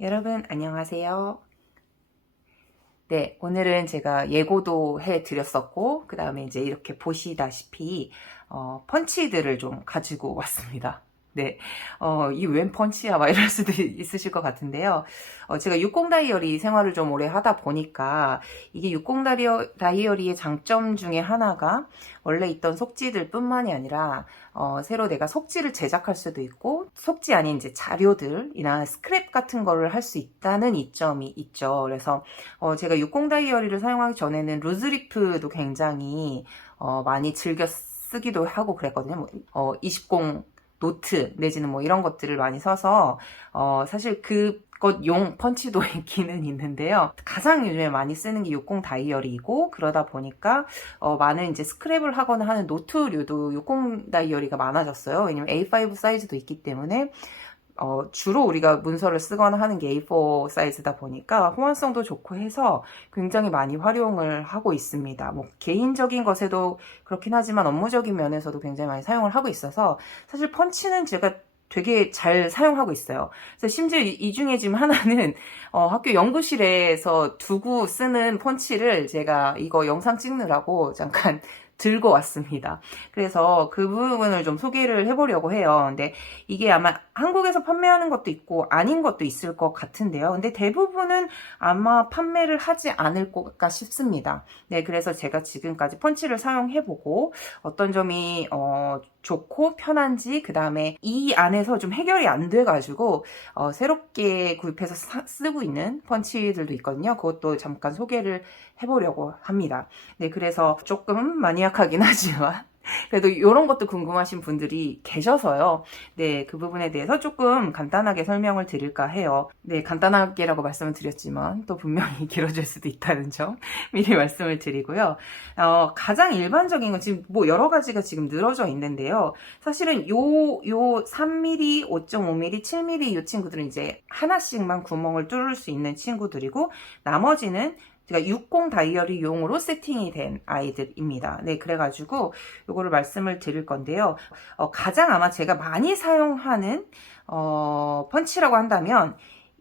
여러분 안녕하세요. 네, 오늘은 제가 예고도 해드렸었고 그 다음에 이제 이렇게 보시다시피 펀치들을 좀 가지고 왔습니다. 네, 이 웬 펀치야 막 이럴 수도 있으실 것 같은데요. 제가 60 다이어리 생활을 좀 오래 하다 보니까 이게 60 다이어리의 장점 중에 하나가 원래 있던 속지들 뿐만이 아니라 새로 내가 속지를 제작할 수도 있고 속지 아닌 이제 자료들이나 스크랩 같은 거를 할 수 있다는 이점이 있죠. 그래서 제가 60 다이어리를 사용하기 전에는 루즈리프도 굉장히 많이 즐겨 쓰기도 하고 그랬거든요. 20 노트 내지는 뭐 이런 것들을 많이 써서 사실 그것용 펀치도 있기는 있는데요. 가장 요즘에 많이 쓰는 게 60 다이어리이고 그러다 보니까 많은 이제 스크랩을 하거나 하는 노트류도 60 다이어리가 많아졌어요. 왜냐면 A5 사이즈도 있기 때문에 주로 우리가 문서를 쓰거나 하는 게 A4 사이즈다 보니까 호환성도 좋고 해서 굉장히 많이 활용을 하고 있습니다. 뭐 개인적인 것에도 그렇긴 하지만 업무적인 면에서도 굉장히 많이 사용을 하고 있어서 사실 펀치는 제가 되게 잘 사용하고 있어요. 그래서 심지어 이 중에 지금 하나는 학교 연구실에서 두고 쓰는 펀치를 제가 이거 영상 찍느라고 잠깐 들고 왔습니다. 그래서 그 부분을 좀 소개를 해보려고 해요. 근데 이게 아마 한국에서 판매하는 것도 있고 아닌 것도 있을 것 같은데요. 근데 대부분은 아마 판매를 하지 않을까 싶습니다. 네, 그래서 제가 지금까지 펀치를 사용해보고 어떤 점이 좋고 편한지, 그 다음에 이 안에서 좀 해결이 안 돼가지고 새롭게 구입해서 쓰고 있는 펀치들도 있거든요. 그것도 잠깐 소개를 해보려고 합니다. 네, 그래서 조금 마니악하긴 하지만 그래도 이런 것도 궁금하신 분들이 계셔서요. 네, 그 부분에 대해서 조금 간단하게 설명을 드릴까 해요. 네, 간단하게라고 말씀을 드렸지만 또 분명히 길어질 수도 있다는 점 미리 말씀을 드리고요. 가장 일반적인 건 지금 뭐 여러 가지가 지금 늘어져 있는데요. 사실은 요 3mm, 5.5mm, 7mm 이 친구들은 이제 하나씩만 구멍을 뚫을 수 있는 친구들이고 나머지는 제가 60 다이어리용으로 세팅이 된 아이들입니다. 네, 그래가지고 요거를 말씀을 드릴 건데요. 가장 아마 제가 많이 사용하는 펀치라고 한다면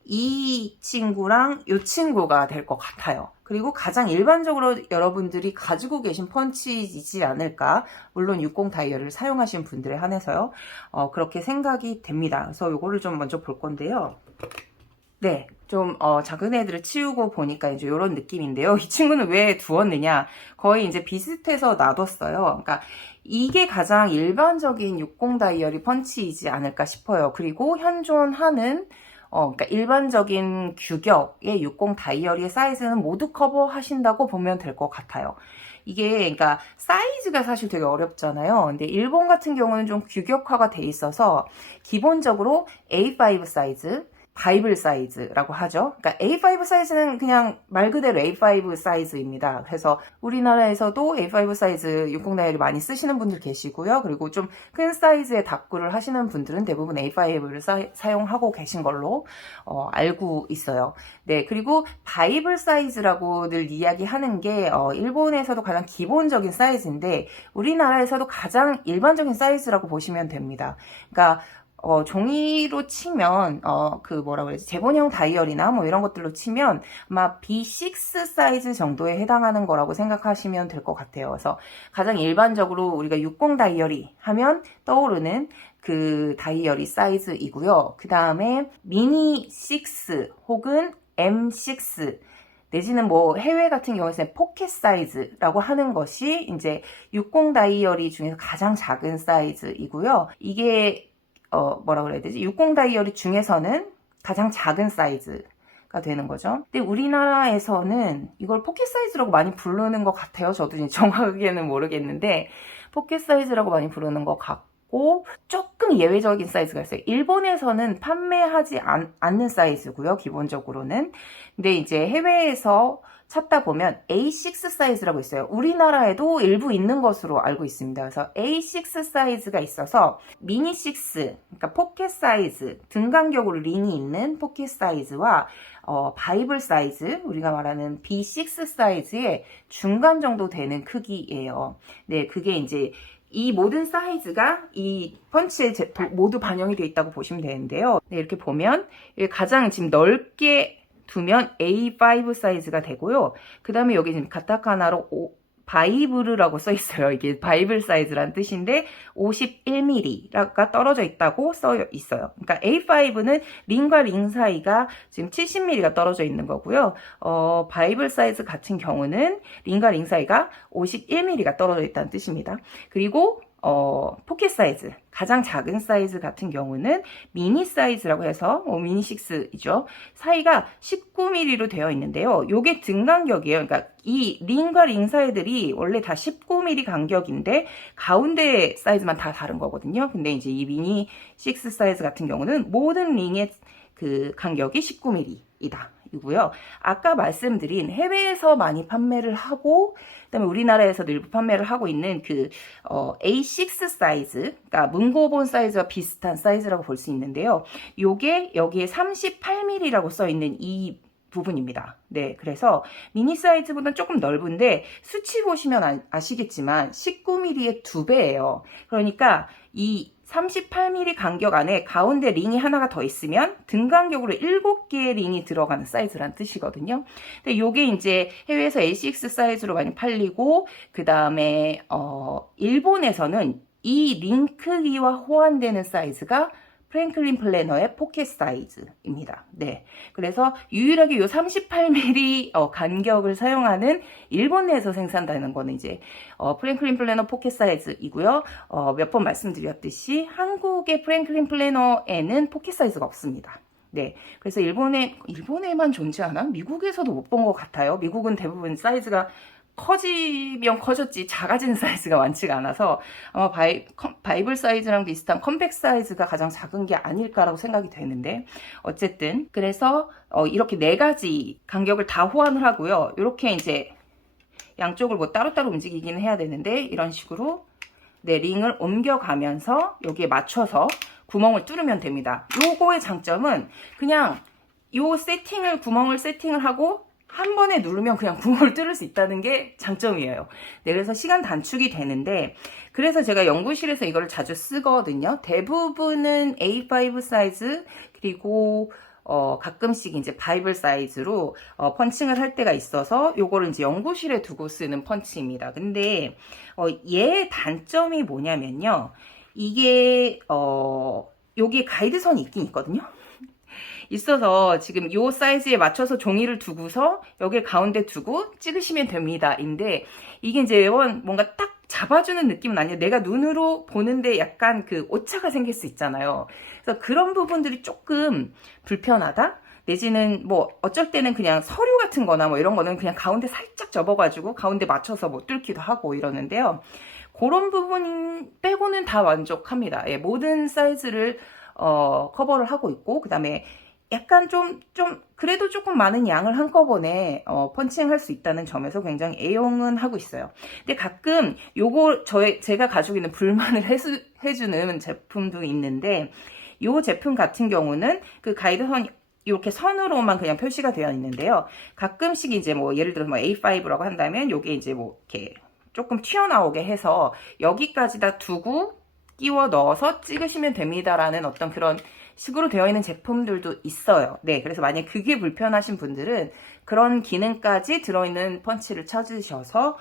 이 친구랑 이 친구가 될 것 같아요. 그리고 가장 일반적으로 여러분들이 가지고 계신 펀치이지 않을까. 물론 60 다이어리를 사용하신 분들에 한해서요. 그렇게 생각이 됩니다. 그래서 요거를 좀 먼저 볼 건데요. 네, 좀 작은 애들을 치우고 보니까 이제 이런 느낌인데요. 이 친구는 왜 두었느냐? 거의 이제 비슷해서 놔뒀어요. 그러니까 이게 가장 일반적인 60 다이어리 펀치이지 않을까 싶어요. 그리고 현존하는 그러니까 일반적인 규격의 60 다이어리의 사이즈는 모두 커버하신다고 보면 될 것 같아요. 이게 그러니까 사이즈가 사실 되게 어렵잖아요. 근데 일본 같은 경우는 좀 규격화가 돼 있어서 기본적으로 A5 사이즈 바이블 사이즈라고 하죠. 그러니까 A5 사이즈는 그냥 말 그대로 A5 사이즈입니다. 그래서 우리나라에서도 A5 사이즈 60 다이어리 많이 쓰시는 분들 계시고요. 그리고 좀 큰 사이즈의 답구를 하시는 분들은 대부분 A5를 사용하고 계신 걸로 알고 있어요. 네, 그리고 바이블 사이즈라고 늘 이야기하는 게 일본에서도 가장 기본적인 사이즈인데 우리나라에서도 가장 일반적인 사이즈라고 보시면 됩니다. 그러니까 종이로 치면, 그 뭐라 그러지, 제본형 다이어리나 뭐 이런 것들로 치면 아마 B6 사이즈 정도에 해당하는 거라고 생각하시면 될 것 같아요. 그래서 가장 일반적으로 우리가 60 다이어리 하면 떠오르는 그 다이어리 사이즈이고요. 그 다음에 미니 6 혹은 M6 내지는 뭐 해외 같은 경우에는 포켓 사이즈라고 하는 것이 이제 60 다이어리 중에서 가장 작은 사이즈이고요. 이게 뭐라 그래야 되지? 60 다이어리 중에서는 가장 작은 사이즈가 되는 거죠. 근데 우리나라에서는 이걸 포켓 사이즈라고 많이 부르는 것 같아요. 저도 정확하게는 모르겠는데 포켓 사이즈라고 많이 부르는 것 같고 조금 예외적인 사이즈가 있어요. 일본에서는 판매하지 않는 사이즈고요. 기본적으로는. 근데 이제 해외에서 찾다 보면 A6 사이즈라고 있어요. 우리나라에도 일부 있는 것으로 알고 있습니다. 그래서 A6 사이즈가 있어서 미니 6, 그러니까 포켓 사이즈, 등간격으로 링이 있는 포켓 사이즈와 바이블 사이즈, 우리가 말하는 B6 사이즈의 중간 정도 되는 크기예요. 네, 그게 이제 이 모든 사이즈가 이 펀치에 모두 반영이 되어 있다고 보시면 되는데요. 네, 이렇게 보면 가장 지금 넓게 두면 A5 사이즈가 되고요. 그 다음에 여기 지금 가타카나로 바이블이라고 써 있어요. 이게 바이블 사이즈란 뜻인데 51mm가 떨어져 있다고 써 있어요. 그러니까 A5는 링과 링 사이가 지금 70mm가 떨어져 있는 거고요. 바이블 사이즈 같은 경우는 링과 링 사이가 51mm가 떨어져 있다는 뜻입니다. 그리고 포켓 사이즈, 가장 작은 사이즈 같은 경우는 미니 사이즈라고 해서 미니 6이죠. 사이가 19mm로 되어 있는데요. 요게 등 간격이에요. 그러니까 이 링과 링 사이들이 원래 다 19mm 간격인데 가운데 사이즈만 다 다른 거거든요. 근데 이제 이 미니 6 사이즈 같은 경우는 모든 링의 그 간격이 19mm이다. 이고요. 아까 말씀드린 해외에서 많이 판매를 하고 그다음에 우리나라에서도 일부 판매를 하고 있는 그 A6 사이즈, 그러니까 문고본 사이즈와 비슷한 사이즈라고 볼 수 있는데요. 요게 여기에 38mm라고 써 있는 이 부분입니다. 네, 그래서 미니 사이즈보다는 조금 넓은데 수치 보시면 아시겠지만 19mm의 2배예요. 그러니까 이 38mm 간격 안에 가운데 링이 하나가 더 있으면 등 간격으로 7개의 링이 들어가는 사이즈란 뜻이거든요. 근데 요게 이제 해외에서 A6 사이즈로 많이 팔리고 그 다음에 일본에서는 이 링 크기와 호환되는 사이즈가 프랭클린 플래너의 포켓 사이즈입니다. 네. 그래서 유일하게 요 38mm 간격을 사용하는 일본 내에서 생산되는 거는 이제 프랭클린 플래너 포켓 사이즈이고요. 몇 번 말씀드렸듯이 한국의 프랭클린 플래너에는 포켓 사이즈가 없습니다. 네. 그래서 일본에만 존재하나? 미국에서도 못 본 것 같아요. 미국은 대부분 사이즈가 커지면 커졌지 작아지는 사이즈가 많지가 않아서 아마 바이블 사이즈랑 비슷한 컴팩 사이즈가 가장 작은 게 아닐까라고 생각이 되는데 어쨌든 그래서 이렇게 4가지 간격을 다 호환을 하고요. 이렇게 이제 양쪽을 뭐 따로따로 움직이기는 해야 되는데 이런 식으로 네, 링을 옮겨가면서 여기에 맞춰서 구멍을 뚫으면 됩니다. 요거의 장점은 그냥 요 구멍을 세팅을 하고 한 번에 누르면 그냥 구멍을 뚫을 수 있다는 게 장점이에요. 네, 그래서 시간 단축이 되는데 그래서 제가 연구실에서 이거를 자주 쓰거든요. 대부분은 A5 사이즈 그리고 가끔씩 이제 바이블 사이즈로 펀칭을 할 때가 있어서 요거를 이제 연구실에 두고 쓰는 펀치입니다. 근데 얘의 단점이 뭐냐면요. 이게 여기에 가이드선이 있긴 있거든요. 있어서 지금 요 사이즈에 맞춰서 종이를 두고서 여기 가운데 두고 찍으시면 됩니다. 인데 이게 이제 뭔가 딱 잡아주는 느낌은 아니에요. 내가 눈으로 보는데 약간 그 오차가 생길 수 있잖아요. 그래서 그런 부분들이 조금 불편하다? 내지는 뭐 어쩔 때는 그냥 서류 같은 거나 뭐 이런 거는 그냥 가운데 살짝 접어가지고 가운데 맞춰서 뭐 뚫기도 하고 이러는데요. 그런 부분 빼고는 다 만족합니다. 예, 모든 사이즈를 커버를 하고 있고 그 다음에 약간 그래도 조금 많은 양을 한꺼번에 펀칭할 수 있다는 점에서 굉장히 애용은 하고 있어요. 근데 가끔 요거 제가 가지고 있는 불만을 해주는 제품도 있는데 요 제품 같은 경우는 그 가이드선 이렇게 선으로만 그냥 표시가 되어 있는데요. 가끔씩 이제 뭐 예를 들어서 뭐 A5라고 한다면 요게 이제 뭐 이렇게 조금 튀어나오게 해서 여기까지다 두고 끼워 넣어서 찍으시면 됩니다라는 어떤 그런 식으로 되어 있는 제품들도 있어요. 네, 그래서 만약에 그게 불편하신 분들은 그런 기능까지 들어있는 펀치를 찾으셔서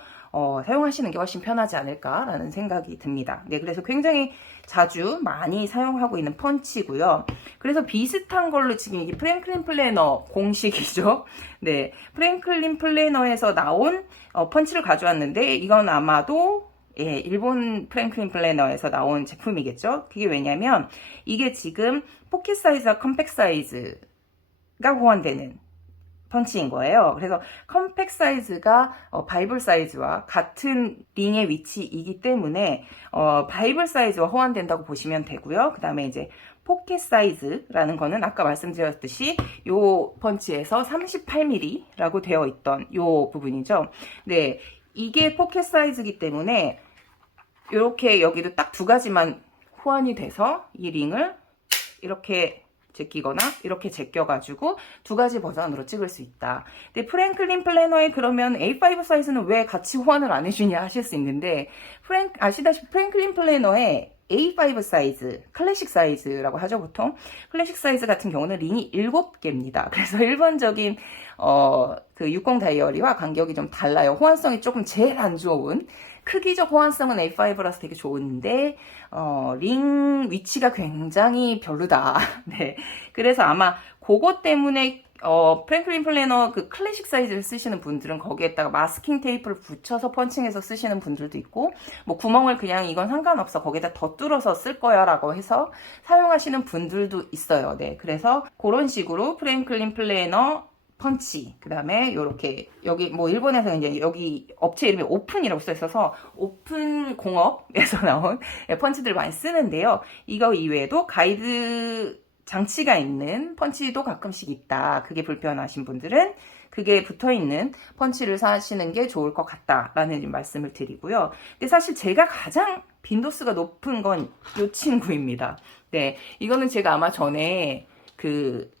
사용하시는 게 훨씬 편하지 않을까라는 생각이 듭니다. 네, 그래서 굉장히 자주 많이 사용하고 있는 펀치고요. 그래서 비슷한 걸로 지금 이게 프랭클린 플래너 공식이죠. 네, 프랭클린 플래너에서 나온 펀치를 가져왔는데 이건 아마도 예, 일본 프랭클린 플래너에서 나온 제품이겠죠. 그게 왜냐면 이게 지금 포켓 사이즈와 컴팩 사이즈가 호환되는 펀치인 거예요. 그래서 컴팩 사이즈가 바이블 사이즈와 같은 링의 위치이기 때문에 바이블 사이즈와 호환된다고 보시면 되고요. 그 다음에 이제 포켓 사이즈라는 거는 아까 말씀드렸듯이 요 펀치에서 38mm라고 되어 있던 요 부분이죠. 네, 이게 포켓 사이즈이기 때문에 이렇게 여기도 딱 2가지만 호환이 돼서 이 링을 이렇게 제끼거나 이렇게 제껴가지고 두 가지 버전으로 찍을 수 있다. 근데 프랭클린 플래너에 그러면 A5 사이즈는 왜 같이 호환을 안 해주냐 하실 수 있는데, 아시다시피 프랭클린 플래너에 A5 사이즈, 클래식 사이즈라고 하죠, 보통. 클래식 사이즈 같은 경우는 링이 7개입니다. 그래서 일반적인, 그 60 다이어리와 간격이 좀 달라요. 호환성이 조금 제일 안 좋은. 크기적 호환성은 A5라서 되게 좋은데, 링 위치가 굉장히 별로다. 네. 그래서 아마 그것 때문에 프랭클린 플래너 그 클래식 사이즈를 쓰시는 분들은 거기에다가 마스킹 테이프를 붙여서 펀칭해서 쓰시는 분들도 있고, 뭐 구멍을 그냥 이건 상관없어 거기다 더 뚫어서 쓸 거야 라고 해서 사용하시는 분들도 있어요. 네, 그래서 그런 식으로 프랭클린 플래너 펀치, 그 다음에 요렇게 여기 뭐 일본에서는 이제 여기 업체 이름이 오픈이라고 써 있어서 오픈 공업에서 나온 펀치들 많이 쓰는데요. 이거 이외에도 가이드 장치가 있는 펀치도 가끔씩 있다. 그게 불편하신 분들은 그게 붙어있는 펀치를 사시는 게 좋을 것 같다라는 말씀을 드리고요. 근데 사실 제가 가장 빈도수가 높은 건 이 친구입니다. 네, 이거는 제가 아마 전에 그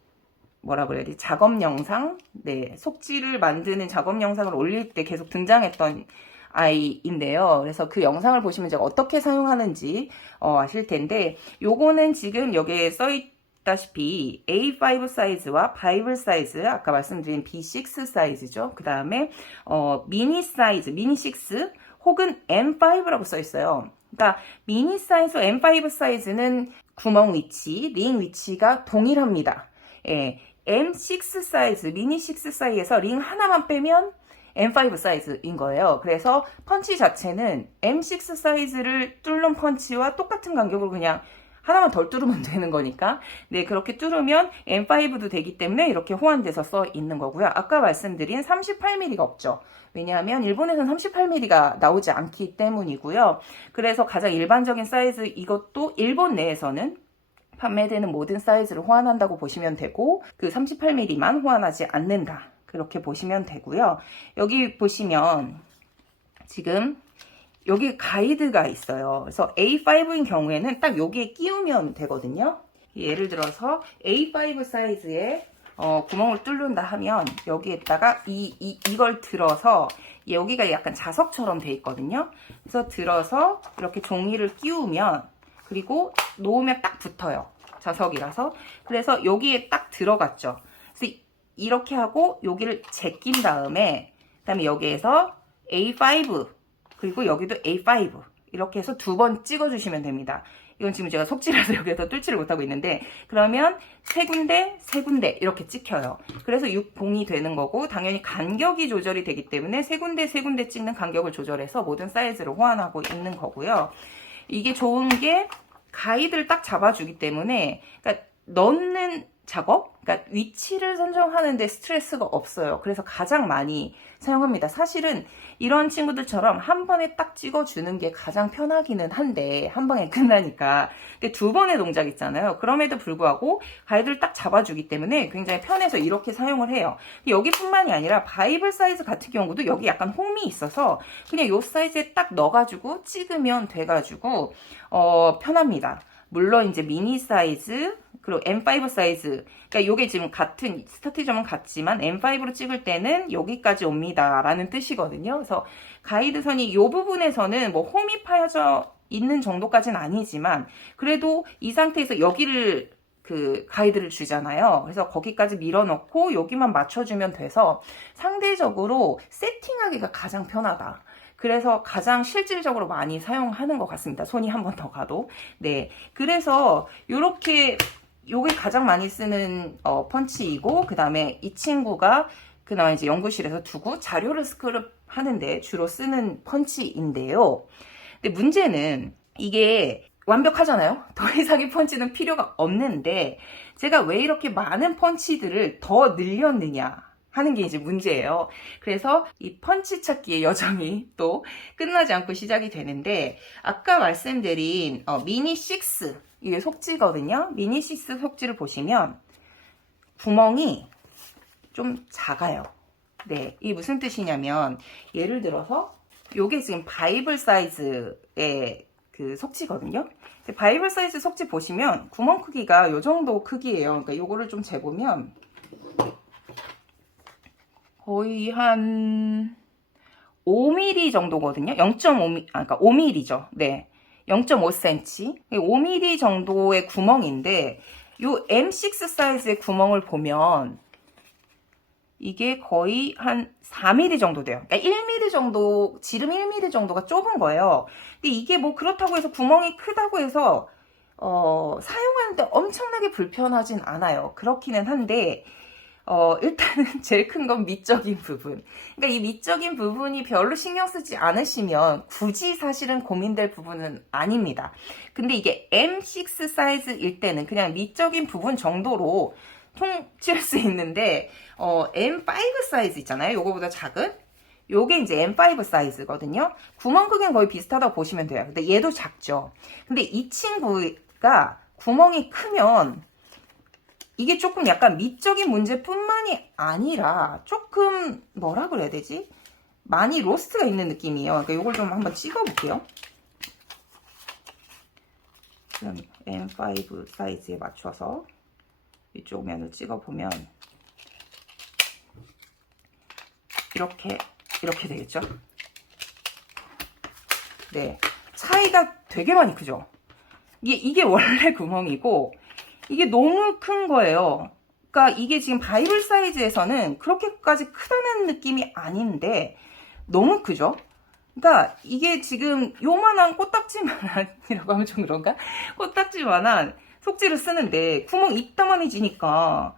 뭐라 그래야 되지? 작업 영상? 네, 속지를 만드는 작업 영상을 올릴 때 계속 등장했던 아이인데요. 그래서 그 영상을 보시면 제가 어떻게 사용하는지 아실 텐데, 요거는 지금 여기에 써있다시피 A5 사이즈와 바이블 사이즈, 아까 말씀드린 B6 사이즈죠. 그 다음에 미니 사이즈, 미니 6 혹은 M5라고 써있어요. 그러니까 미니 사이즈, M5 사이즈는 구멍 위치, 링 위치가 동일합니다. 예, M6 사이즈, 미니 6 사이에서 링 하나만 빼면 M5 사이즈인 거예요. 그래서 펀치 자체는 M6 사이즈를 뚫는 펀치와 똑같은 간격으로 그냥 하나만 덜 뚫으면 되는 거니까, 네, 그렇게 뚫으면 M5도 되기 때문에 이렇게 호환돼서 써 있는 거고요. 아까 말씀드린 38mm가 없죠. 왜냐하면 일본에서는 38mm가 나오지 않기 때문이고요. 그래서 가장 일반적인 사이즈, 이것도 일본 내에서는 판매되는 모든 사이즈를 호환한다고 보시면 되고, 그 38mm만 호환하지 않는다, 그렇게 보시면 되고요. 여기 보시면 지금 여기 가이드가 있어요. 그래서 A5인 경우에는 딱 여기에 끼우면 되거든요. 예를 들어서 A5 사이즈에 구멍을 뚫는다 하면 여기에다가 이걸 들어서, 여기가 약간 자석처럼 돼 있거든요. 그래서 들어서 이렇게 종이를 끼우면, 그리고 놓으면 딱 붙어요. 자석이라서. 그래서 여기에 딱 들어갔죠. 그래서 이렇게 하고 여기를 제낀 다음에, 그다음에 여기에서 A5, 그리고 여기도 A5 이렇게 해서 두 번 찍어주시면 됩니다. 이건 지금 제가 속지라서 여기에서 뚫지를 못하고 있는데, 그러면 세 군데 이렇게 찍혀요. 그래서 6봉이 되는 거고, 당연히 간격이 조절이 되기 때문에 세 군데 찍는 간격을 조절해서 모든 사이즈를 호환하고 있는 거고요. 이게 좋은 게 가이드를 딱 잡아주기 때문에, 그러니까 넣는 작업, 그러니까 위치를 선정하는데 스트레스가 없어요. 그래서 가장 많이 사용합니다. 사실은 이런 친구들처럼 한 번에 딱 찍어주는 게 가장 편하기는 한데, 한 방에 끝나니까. 근데 두 번의 동작 있잖아요. 그럼에도 불구하고 가이드를 딱 잡아주기 때문에 굉장히 편해서 이렇게 사용을 해요. 여기뿐만이 아니라 바이블 사이즈 같은 경우도 여기 약간 홈이 있어서 그냥 이 사이즈에 딱 넣어가지고 찍으면 돼가지고 편합니다. 물론 이제 미니 사이즈, 그리고 M5 사이즈, 그러니까 요게 지금 같은 스타트점은 같지만 M5로 찍을 때는 여기까지 옵니다 라는 뜻이거든요. 그래서 가이드선이 이 부분에서는 뭐 홈이 파여져 있는 정도까지는 아니지만, 그래도 이 상태에서 여기를 그 가이드를 주잖아요. 그래서 거기까지 밀어넣고 여기만 맞춰주면 돼서 상대적으로 세팅하기가 가장 편하다. 그래서 가장 실질적으로 많이 사용하는 것 같습니다. 손이 한 번 더 가도. 네, 그래서 요렇게 요게 가장 많이 쓰는 펀치이고, 그 다음에 이 친구가 그나마 이제 연구실에서 두고 자료를 스크럽 하는데 주로 쓰는 펀치인데요. 근데 문제는 이게 완벽하잖아요. 더 이상의 펀치는 필요가 없는데, 제가 왜 이렇게 많은 펀치들을 더 늘렸느냐 하는 게 이제 문제예요. 그래서 이 펀치 찾기의 여정이 또 끝나지 않고 시작이 되는데, 아까 말씀드린 미니 6, 이게 속지거든요. 미니 6 속지를 보시면 구멍이 좀 작아요. 네, 이게 무슨 뜻이냐면, 예를 들어서 요게 지금 바이블 사이즈의 그 속지거든요. 바이블 사이즈 속지 보시면 구멍 크기가 요 정도 크기예요. 그러니까 요거를 좀 재보면 거의 한 5mm 정도거든요. 0.5mm, 그러니까 5mm죠. 네. 0.5cm. 5mm 정도의 구멍인데, 요 M6 사이즈의 구멍을 보면, 이게 거의 한 4mm 정도 돼요. 그러니까 1mm 정도, 지름 1mm 정도가 좁은 거예요. 근데 이게 뭐 그렇다고 해서 구멍이 크다고 해서, 사용하는데 엄청나게 불편하진 않아요. 그렇기는 한데, 일단은 제일 큰 건 미적인 부분. 그러니까 이 미적인 부분이 별로 신경 쓰지 않으시면 굳이 사실은 고민될 부분은 아닙니다. 근데 이게 M6 사이즈일 때는 그냥 미적인 부분 정도로 통치할 수 있는데, M5 사이즈 있잖아요. 요거보다 작은? 요게 이제 M5 사이즈거든요. 구멍 크기는 거의 비슷하다고 보시면 돼요. 근데 얘도 작죠. 근데 이 친구가 구멍이 크면 이게 조금 약간 미적인 문제뿐만이 아니라 조금 뭐라 그래야 되지? 많이 로스트가 있는 느낌이에요. 그러니까 이걸 좀 한번 찍어볼게요. M5 사이즈에 맞춰서 이쪽 면을 찍어보면 이렇게 되겠죠? 네, 차이가 되게 많이 크죠? 이게 원래 구멍이고 이게 너무 큰 거예요. 그러니까 이게 지금 바이블 사이즈에서는 그렇게까지 크다는 느낌이 아닌데 너무 크죠? 그러니까 이게 지금 요만한 코딱지만한이라고 하면 좀 그런가? 코딱지만한 속지를 쓰는데 구멍 이따만해지니까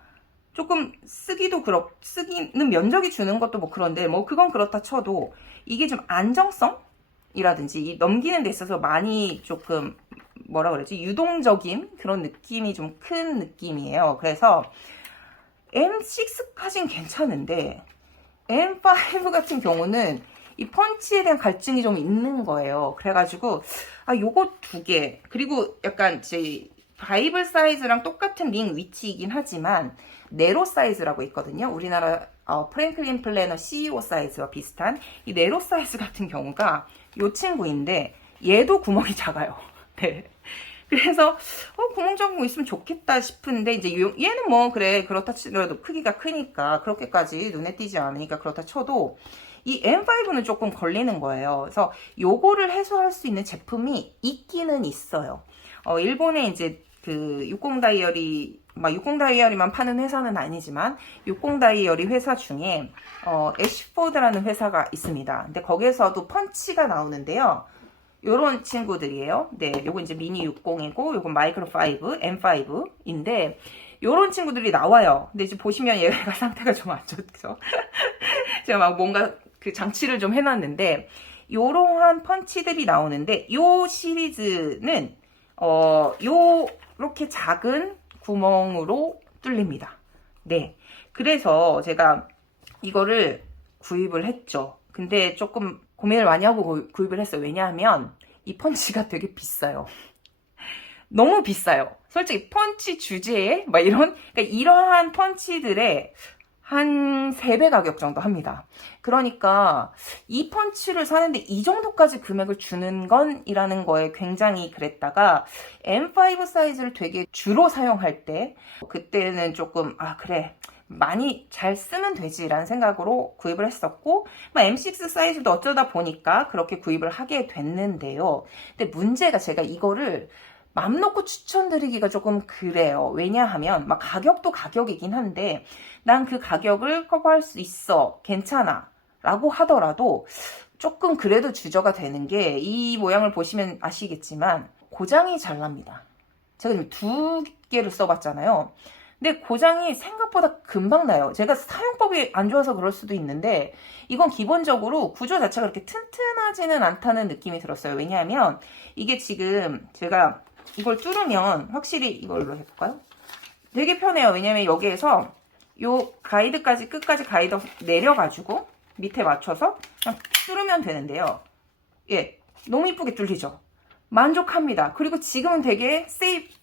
조금 쓰기는 면적이 주는 것도 뭐 그런데 뭐 그건 그렇다 쳐도 이게 좀 안정성이라든지 이 넘기는 데 있어서 많이 조금 뭐라 그러지? 유동적인 그런 느낌이 좀 큰 느낌이에요. 그래서 M6까진 괜찮은데 M5 같은 경우는 이 펀치에 대한 갈증이 좀 있는 거예요. 그래가지고 요거 두 개, 그리고 약간 제 바이블 사이즈랑 똑같은 링 위치이긴 하지만 네로 사이즈라고 있거든요. 우리나라 프랭클린 플래너 CEO 사이즈와 비슷한 이 네로 사이즈 같은 경우가 요 친구인데 얘도 구멍이 작아요. 네. 그래서 구멍 작은 거 있으면 좋겠다 싶은데 이제 얘는 뭐 그래 그렇다 치더라도 크기가 크니까 그렇게까지 눈에 띄지 않으니까 그렇다 쳐도 이 M5는 조금 걸리는 거예요. 그래서 요거를 해소할 수 있는 제품이 있기는 있어요. 일본에 이제 그 60 다이어리 60 다이어리만 파는 회사는 아니지만 60 다이어리 회사 중에 애쉬포드라는 회사가 있습니다. 근데 거기에서도 펀치가 나오는데요. 요런 친구들이에요. 네, 요거 이제 미니 60이고, 요건 마이크로 5, M5인데, 요런 친구들이 나와요. 근데 이제 보시면 얘가 상태가 좀 안 좋죠. 제가 막 뭔가 그 장치를 좀 해놨는데, 요러한 펀치들이 나오는데, 요 시리즈는, 요렇게 작은 구멍으로 뚫립니다. 네. 그래서 제가 이거를 구입을 했죠. 근데 조금 고민을 많이 하고 구입을 했어요. 왜냐하면 이 펀치가 되게 비싸요. 너무 비싸요. 솔직히 펀치 주제에 막 그러니까 이러한 펀치들의 한 3배 가격 정도 합니다. 그러니까 이 펀치를 사는데 이 정도까지 금액을 주는 건이라는 거에 굉장히 그랬다가 M5 사이즈를 되게 주로 사용할 때 그때는 조금 그래 많이 잘 쓰면 되지라는 생각으로 구입을 했었고 M6 사이즈도 어쩌다 보니까 그렇게 구입을 하게 됐는데요. 근데 문제가 제가 이거를 맘 놓고 추천드리기가 조금 그래요. 왜냐하면 가격도 가격이긴 한데 난 그 가격을 커버할 수 있어 괜찮아 라고 하더라도 조금 그래도 주저가 되는 게 이 모양을 보시면 아시겠지만 고장이 잘 납니다. 제가 지금 2개를 써봤잖아요. 근데 고장이 생각보다 금방 나요. 제가 사용법이 안 좋아서 그럴 수도 있는데 이건 기본적으로 구조 자체가 그렇게 튼튼하지는 않다는 느낌이 들었어요. 왜냐하면 이게 지금 제가 이걸 뚫으면 확실히 이걸로 해볼까요? 되게 편해요. 왜냐면 여기에서 요 가이드까지 끝까지 가이드 내려가지고 밑에 맞춰서 그냥 뚫으면 되는데요. 예, 너무 이쁘게 뚫리죠? 만족합니다. 그리고 지금은 되게 세이프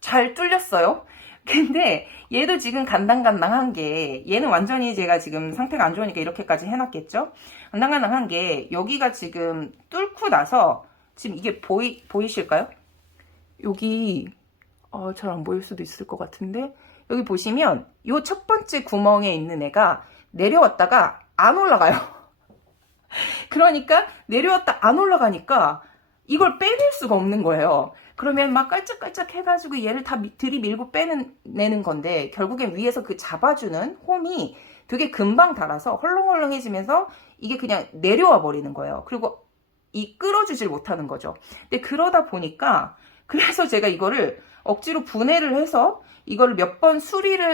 잘 뚫렸어요. 근데 얘도 지금 간당간당한 게 얘는 완전히 제가 지금 상태가 안 좋으니까 이렇게까지 해놨겠죠? 간당간당한 게 여기가 지금 뚫고 나서 지금 이게 보이실까요? 여기 잘 안 보일 수도 있을 것 같은데 여기 보시면 요 첫 번째 구멍에 있는 애가 내려왔다가 안 올라가요. 그러니까 내려왔다 안 올라가니까 이걸 빼낼 수가 없는 거예요. 그러면 막 깔짝깔짝 해가지고 얘를 다 들이밀고 빼내는 건데 결국엔 위에서 그 잡아주는 홈이 되게 금방 닳아서 헐렁헐렁해지면서 이게 그냥 내려와 버리는 거예요. 그리고 이 끌어주질 못하는 거죠. 근데 그러다 보니까 그래서 제가 이거를 억지로 분해를 해서 이걸 몇 번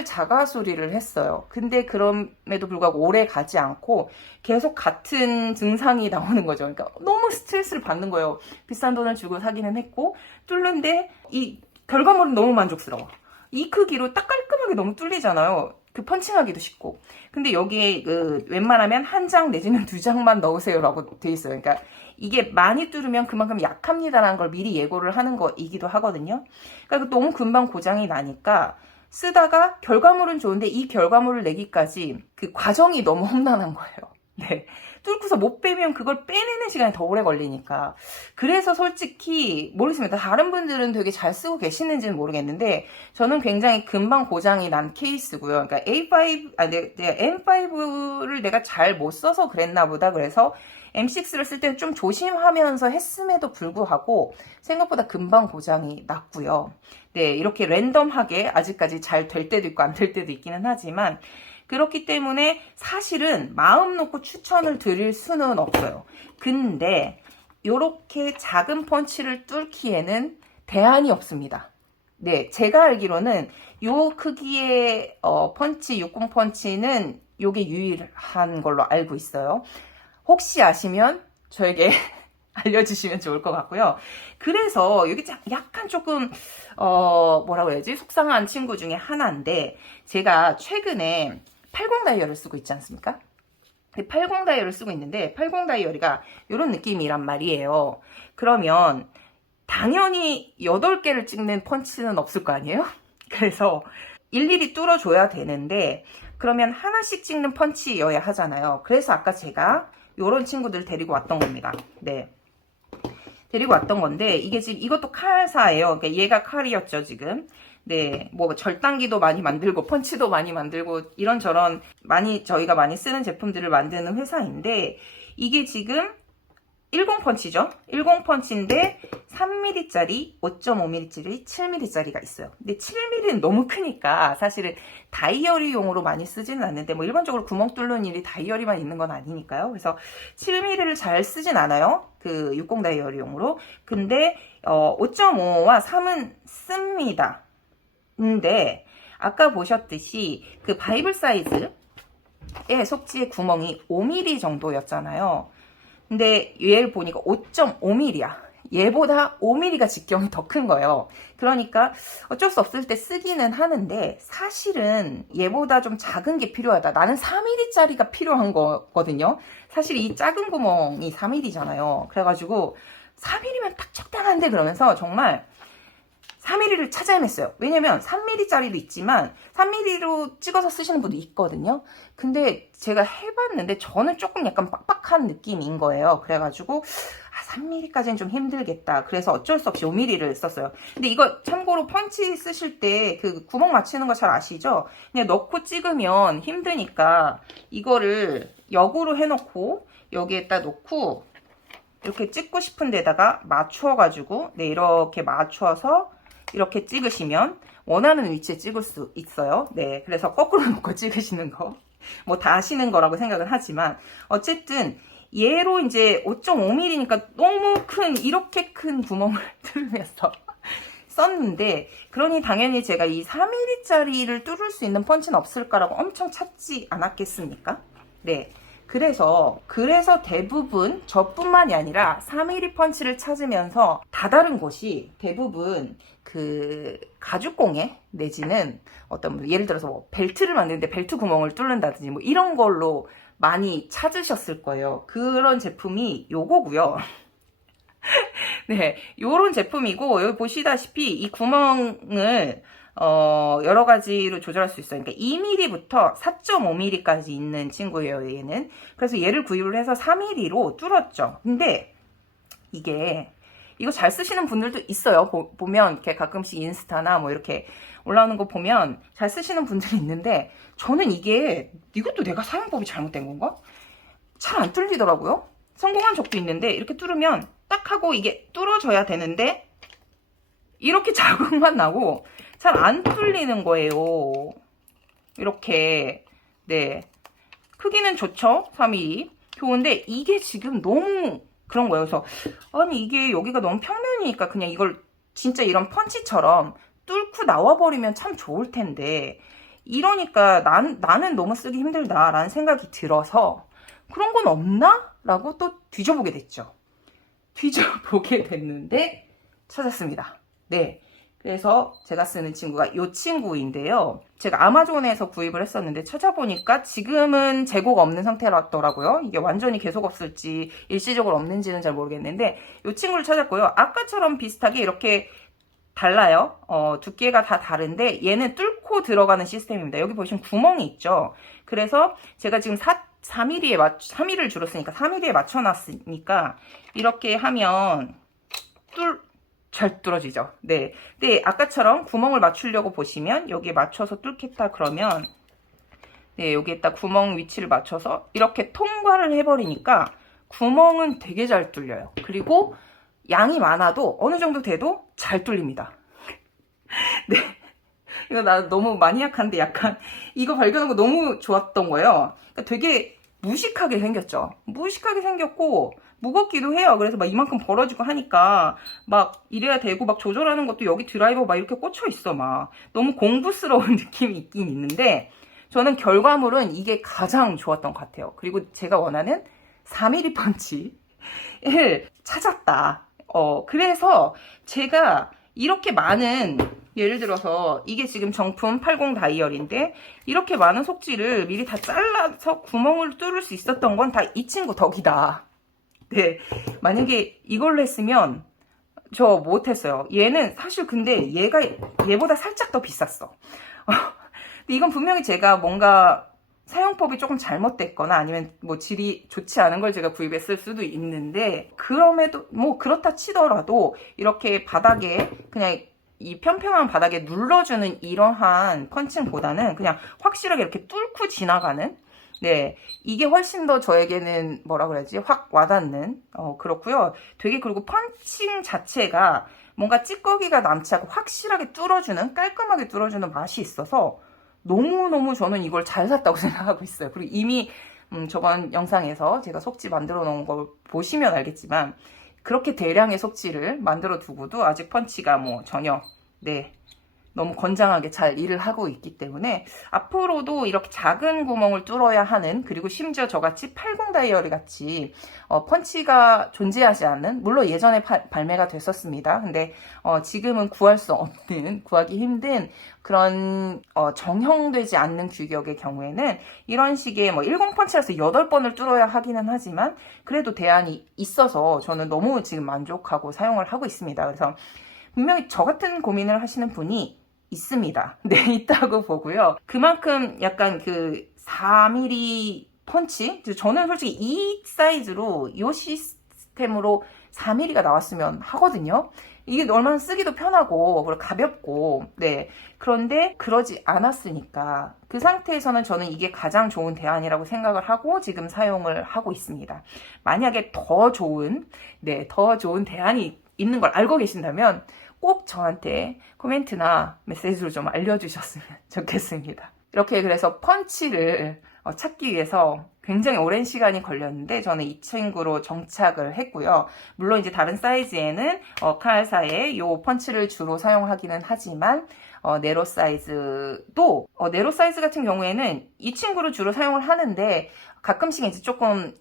자가 수리를 했어요. 근데 그럼에도 불구하고 오래 가지 않고 계속 같은 증상이 나오는 거죠. 그러니까 너무 스트레스를 받는 거예요. 비싼 돈을 주고 사기는 했고 뚫는데 이 결과물은 너무 만족스러워. 이 크기로 딱 깔끔하게 너무 뚫리잖아요. 그 펀칭하기도 쉽고. 근데 여기에 웬만하면 한 장 내지는 2장만 넣으세요라고 돼 있어요. 그러니까 이게 많이 뚫으면 그만큼 약합니다라는 걸 미리 예고를 하는 거이기도 하거든요. 그러니까 너무 금방 고장이 나니까 쓰다가 결과물은 좋은데 이 결과물을 내기까지 그 과정이 너무 험난한 거예요. 네. 뚫고서 못 빼면 그걸 빼내는 시간이 더 오래 걸리니까. 그래서 솔직히 모르겠습니다. 다른 분들은 되게 잘 쓰고 계시는지는 모르겠는데 저는 굉장히 금방 고장이 난 케이스고요. 그러니까 M5를 내가 잘 못 써서 그랬나 보다. 그래서 M6를 쓸 때는 좀 조심하면서 했음에도 불구하고 생각보다 금방 고장이 났고요. 네, 이렇게 랜덤하게 아직까지 잘 될 때도 있고 안 될 때도 있기는 하지만 그렇기 때문에 사실은 마음 놓고 추천을 드릴 수는 없어요. 근데 이렇게 작은 펀치를 뚫기에는 대안이 없습니다. 네, 제가 알기로는 요 크기의 펀치, 60 펀치는 요게 유일한 걸로 알고 있어요. 혹시 아시면 저에게 알려주시면 좋을 것 같고요. 그래서 여기 약간 조금 뭐라고 해야지? 속상한 친구 중에 하나인데 제가 최근에 80 다이얼을 쓰고 있지 않습니까? 80 다이얼을 쓰고 있는데 80 다이얼이가 이런 느낌이란 말이에요. 그러면 당연히 8개를 찍는 펀치는 없을 거 아니에요? 그래서 일일이 뚫어줘야 되는데 그러면 하나씩 찍는 펀치여야 하잖아요. 그래서 아까 제가 이런 친구들 데리고 왔던 겁니다. 네. 데리고 왔던 건데 이게 지금 이것도 칼사예요. 그러니까 얘가 칼이었죠 지금. 네, 뭐 절단기도 많이 만들고 펀치도 많이 만들고 이런저런 저희가 많이 쓰는 제품들을 만드는 회사인데 이게 지금 10 펀치죠. 10 펀치인데 3mm짜리, 5.5mm짜리, 7mm짜리가 있어요. 근데 7mm는 너무 크니까 사실은 다이어리용으로 많이 쓰지는 않는데 뭐 일반적으로 구멍 뚫는 일이 다이어리만 있는 건 아니니까요. 그래서 7mm를 잘 쓰진 않아요. 그 60 다이어리용으로. 근데 5.5와 3은 씁니다. 근데 아까 보셨듯이 그 바이블 사이즈의 속지의 구멍이 5mm 정도였잖아요. 근데 얘를 보니까 5.5mm야. 얘보다 5mm가 직경이 더 큰 거예요. 그러니까 어쩔 수 없을 때 쓰기는 하는데 사실은 얘보다 좀 작은 게 필요하다. 나는 4mm짜리가 필요한 거거든요. 사실 이 작은 구멍이 4mm잖아요. 그래가지고 4mm면 딱 적당한데 그러면서 정말 4mm를 찾아 헤맸어요. 왜냐면 3mm짜리도 있지만 3mm로 찍어서 쓰시는 분도 있거든요. 근데 제가 해봤는데 저는 조금 약간 빡빡한 느낌인 거예요. 그래가지고 3mm까지는 좀 힘들겠다. 그래서 어쩔 수 없이 5mm를 썼어요. 근데 이거 참고로 펀치 쓰실 때 그 구멍 맞추는 거 잘 아시죠? 그냥 넣고 찍으면 힘드니까 이거를 역으로 해놓고 여기에다 놓고 이렇게 찍고 싶은 데다가 맞춰가지고 네, 이렇게 맞춰서 이렇게 찍으시면 원하는 위치에 찍을 수 있어요. 네, 그래서 거꾸로 놓고 찍으시는 거. 뭐 다 아시는 거라고 생각은 하지만 어쨌든 얘로 이제 5.5mm니까 너무 이렇게 큰 구멍을 뚫으면서 썼는데 그러니 당연히 제가 이 4mm짜리를 뚫을 수 있는 펀치는 없을까라고 엄청 찾지 않았겠습니까? 네. 그래서 대부분 저뿐만이 아니라 4mm 펀치를 찾으면서 다다른 곳이 대부분 그 가죽공예 내지는 어떤 예를 들어서 뭐 벨트를 만드는데 벨트 구멍을 뚫는다든지 뭐 이런 걸로 많이 찾으셨을 거예요. 그런 제품이 요거고요. 네, 요런 제품이고 여기 보시다시피 이 구멍을 여러 가지로 조절할 수 있어요. 그러니까 2mm부터 4.5mm까지 있는 친구예요, 얘는. 그래서 얘를 구입을 해서 3mm로 뚫었죠. 근데 이게 이거 잘 쓰시는 분들도 있어요. 보면 이렇게 가끔씩 인스타나 뭐 이렇게 올라오는 거 보면 잘 쓰시는 분들이 있는데, 저는 이것도 내가 사용법이 잘못된 건가? 잘 안 뚫리더라고요. 성공한 적도 있는데 이렇게 뚫으면 딱 하고 이게 뚫어져야 되는데 이렇게 자국만 나고 잘 안 뚫리는 거예요. 이렇게. 네, 크기는 좋죠. 3mm 좋은데 이게 지금 너무 그런 거예요. 그래서 아니 이게 여기가 너무 평면이니까 그냥 이걸 진짜 이런 펀치처럼 뚫고 나와버리면 참 좋을 텐데, 이러니까 나는 너무 쓰기 힘들다라는 생각이 들어서 그런 건 없나? 라고 또 뒤져보게 됐죠. 뒤져보게 됐는데 찾았습니다. 네, 그래서 제가 쓰는 친구가 이 친구인데요. 제가 아마존에서 구입을 했었는데 찾아보니까 지금은 재고가 없는 상태라더라고요. 이게 완전히 계속 없을지 일시적으로 없는지는 잘 모르겠는데 이 친구를 찾았고요. 아까처럼 비슷하게 이렇게 달라요. 두께가 다 다른데 얘는 뚫고 들어가는 시스템입니다. 여기 보시면 구멍이 있죠. 그래서 제가 지금 3mm를 주로 쓰니까 3mm에 맞춰놨으니까 이렇게 하면 잘 뚫어지죠. 네. 근데 아까처럼 구멍을 맞추려고 보시면 여기에 맞춰서 뚫겠다 그러면, 네, 여기에다 구멍 위치를 맞춰서 이렇게 통과를 해버리니까 구멍은 되게 잘 뚫려요. 그리고 양이 많아도 어느 정도 돼도 잘 뚫립니다. 네. 이거 나 너무 마니악한데 약간 이거 발견한 거 너무 좋았던 거예요. 그러니까 되게 무식하게 생겼죠. 무식하게 생겼고 무겁기도 해요. 그래서 막 이만큼 벌어지고 하니까 막 이래야 되고 막 조절하는 것도 여기 드라이버 막 이렇게 꽂혀 있어. 막 너무 공부스러운 느낌이 있긴 있는데 저는 결과물은 이게 가장 좋았던 것 같아요. 그리고 제가 원하는 4mm 펀치를 찾았다. 그래서 제가 이렇게 많은, 예를 들어서 이게 지금 정품 80 다이얼인데 이렇게 많은 속지를 미리 다 잘라서 구멍을 뚫을 수 있었던 건 다 이 친구 덕이다. 네, 만약에 이걸로 했으면 저 못했어요. 얘는 사실 근데 얘보다 살짝 더 비쌌어. 근데 이건 분명히 제가 뭔가 사용법이 조금 잘못됐거나 아니면 뭐 질이 좋지 않은 걸 제가 구입했을 수도 있는데, 그럼에도 뭐 그렇다 치더라도 이렇게 바닥에 그냥 이 평평한 바닥에 눌러주는 이러한 펀칭보다는 그냥 확실하게 이렇게 뚫고 지나가는, 네, 이게 훨씬 더 저에게는 뭐라 그래야지 확 와닿는, 그렇고요. 되게, 그리고 펀칭 자체가 뭔가 찌꺼기가 남지 않고 확실하게 뚫어주는, 깔끔하게 뚫어주는 맛이 있어서 너무너무 저는 이걸 잘 샀다고 생각하고 있어요. 그리고 이미 저번 영상에서 제가 속지 만들어 놓은 걸 보시면 알겠지만 그렇게 대량의 속지를 만들어 두고도 아직 펀치가 뭐 전혀, 네, 너무 건장하게 잘 일을 하고 있기 때문에 앞으로도 이렇게 작은 구멍을 뚫어야 하는, 그리고 심지어 저같이 80 다이얼이 같이 펀치가 존재하지 않는, 물론 예전에 발매가 됐었습니다. 근데 지금은 구할 수 없는, 구하기 힘든 그런 정형되지 않는 규격의 경우에는 이런 식의 뭐 10 펀치라서 8번을 뚫어야 하기는 하지만 그래도 대안이 있어서 저는 너무 지금 만족하고 사용을 하고 있습니다. 그래서 분명히 저 같은 고민을 하시는 분이 있습니다. 네, 있다고 보고요. 그만큼 약간 그 4mm 펀치, 저는 솔직히 이 사이즈로 이 시스템으로 4mm가 나왔으면 하거든요. 이게 얼마나 쓰기도 편하고 그리고 가볍고, 네, 그런데 그러지 않았으니까 그 상태에서는 저는 이게 가장 좋은 대안이라고 생각을 하고 지금 사용을 하고 있습니다. 만약에 더 좋은, 네, 더 좋은 대안이 있는 걸 알고 계신다면 꼭 저한테 코멘트나 메시지로 좀 알려주셨으면 좋겠습니다. 이렇게 그래서 펀치를 찾기 위해서 굉장히 오랜 시간이 걸렸는데 저는 이 친구로 정착을 했고요. 물론 이제 다른 사이즈에는 카알사의 이 펀치를 주로 사용하기는 하지만 네로 사이즈도, 네로 사이즈 같은 경우에는 이 친구를 주로 사용을 하는데 가끔씩 이제 조금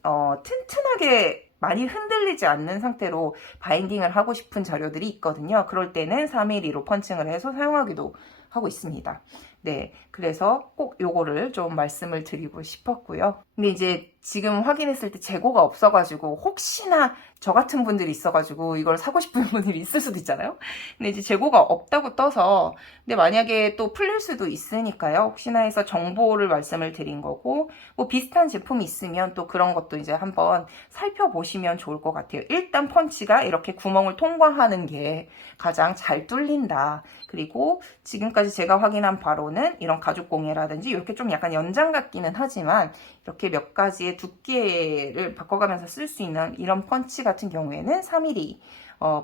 튼튼하게 많이 흔들리지 않는 상태로 바인딩을 하고 싶은 자료들이 있거든요. 그럴 때는 4mm로 펀칭을 해서 사용하기도 하고 있습니다. 네, 그래서 꼭 요거를 좀 말씀을 드리고 싶었고요. 근데 이제 지금 확인했을 때 재고가 없어가지고 혹시나 저 같은 분들이 있어가지고 이걸 사고 싶은 분들이 있을 수도 있잖아요. 근데 이제 재고가 없다고 떠서 근데 만약에 또 풀릴 수도 있으니까요. 혹시나 해서 정보를 말씀을 드린 거고 뭐 비슷한 제품이 있으면 또 그런 것도 이제 한번 살펴보시면 좋을 것 같아요. 일단 펀치가 이렇게 구멍을 통과하는 게 가장 잘 뚫린다. 그리고 지금까지 제가 확인한 바로는 이런 가죽공예라든지 이렇게 좀 약간 연장 같기는 하지만 이렇게 몇 가지의 두께를 바꿔가면서 쓸 수 있는 이런 펀치 같은 경우에는 3mm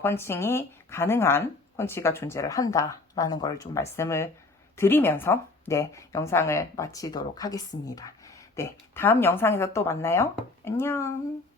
펀칭이 가능한 펀치가 존재를 한다라는 걸 좀 말씀을 드리면서 네, 영상을 마치도록 하겠습니다. 네, 다음 영상에서 또 만나요. 안녕.